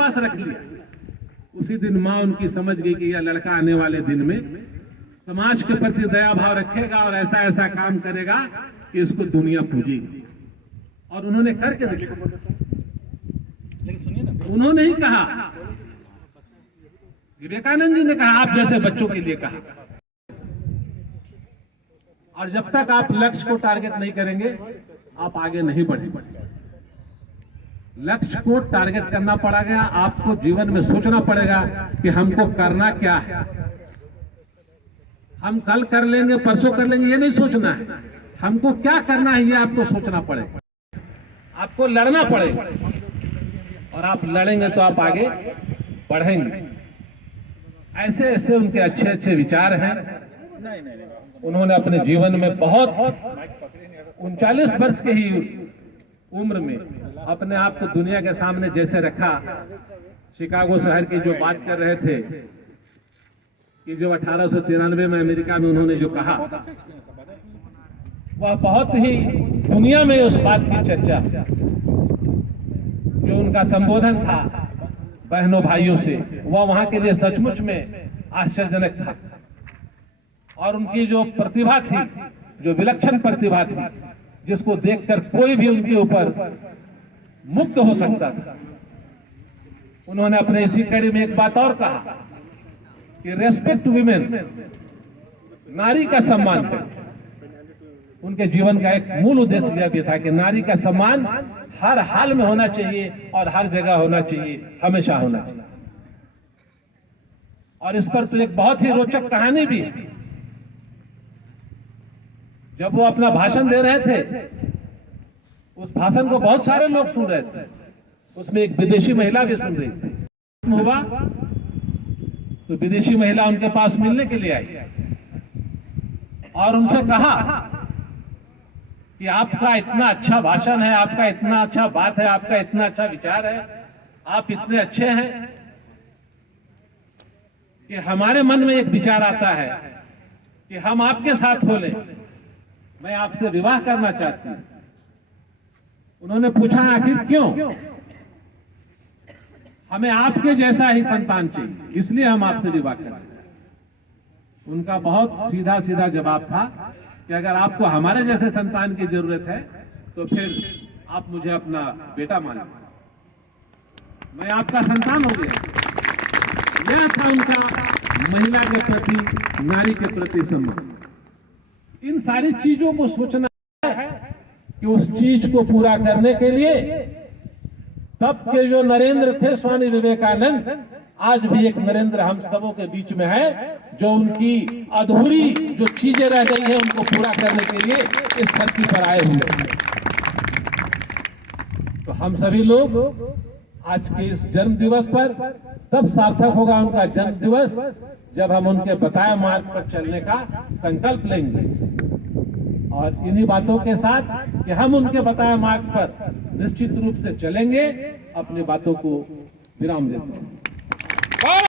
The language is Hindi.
पास रख लिया। उसी दिन माँ उनकी समझ गई कि यह लड़का आने वाले दिन में समाज के प्रति दया भाव रखेगा और ऐसा ऐसा काम करेगा कि इसको दुनिया पूजेगी। और उन्होंने करके देखा। उन्होंने ही कहा, विवेकानंद जी ने कहा, आप जैसे बच्चों के लिए कहा। और जब तक आप लक्ष्य को टारगेट नहीं करेंगे आप आगे नहीं बढ़ेंगे। लक्ष्य को टारगेट करना पड़ेगा। आपको जीवन में सोचना पड़ेगा कि हमको करना क्या है। हम कल कर लेंगे, परसों कर लेंगे, ये नहीं सोचना है। हमको क्या करना है ये आपको सोचना पड़ेगा। आपको लड़ना पड़ेगा और आप लड़ेंगे तो आप आगे बढ़ेंगे। ऐसे ऐसे उनके अच्छे अच्छे विचार हैं। उन्होंने अपने जीवन में बहुत 39 वर्ष के ही उम्र में अपने आप को दुनिया के सामने जैसे रखा। शिकागो शहर की जो बात कर रहे थे कि जो 1893 में अमेरिका में उन्होंने जो कहा, वह बहुत ही दुनिया में उस बात की चर्चा, जो उनका संबोधन था बहनों भाइयों से, वह वहां के लिए सचमुच में आश्चर्यजनक था। और उनकी जो प्रतिभा थी, जो विलक्षण प्रतिभा थी, जिसको देखकर कोई भी उनके ऊपर मुग्ध हो सकता था। उन्होंने अपने इसी कड़ी में एक बात और कहा कि रेस्पेक्ट वीमेन, नारी का सम्मान करें। उनके जीवन का एक मूल उद्देश्य यह भी था कि नारी का सम्मान हर हाल में होना चाहिए और हर जगह होना चाहिए, हमेशा होना चाहिए। और इस पर तो एक बहुत ही रोचक कहानी भी है। जब वो अपना भाषण दे रहे थे, उस भाषण को बहुत सारे लोग सुन रहे थे। उसमें एक विदेशी महिला भी सुन रही थी। हुआ तो विदेशी महिला उनके पास मिलने के लिए आई और उनसे कहा कि आपका इतना अच्छा भाषण है, आपका इतना अच्छा बात है, आपका इतना अच्छा विचार है, आप इतने अच्छे हैं कि हमारे मन में एक विचार आता है कि हम आपके साथ हो लें, मैं आपसे विवाह करना चाहती हूं। उन्होंने पूछा, आखिर क्यों? हमें आपके जैसा ही संतान चाहिए, इसलिए हम आपसे विवाह करें। उनका बहुत सीधा सीधा जवाब था कि अगर आपको हमारे जैसे संतान की जरूरत है तो फिर आप मुझे अपना बेटा मान लीजिए, मैं आपका संतान हो गया। यह था उनका महिला के प्रति, नारी के प्रति सम्मान। इन सारी चीजों को सोचना है कि उस चीज को पूरा करने के लिए तब के जो नरेंद्र थे स्वामी विवेकानंद, आज भी एक नरेंद्र हम सबों के बीच में है, जो उनकी अधूरी जो चीजें रह गई हैं उनको पूरा करने के लिए इस धरती पर आए हुए हैं। तो हम सभी लोग आज के इस जन्म दिवस पर तब सार्थक होगा उनका जन्म दिवस जब हम उनके बताए मार्ग पर चलने का संकल्प लेंगे। और इन्हीं बातों के साथ कि हम उनके बताए मार्ग पर निश्चित रूप से चलेंगे, अपनी बातों को विराम देते हैं।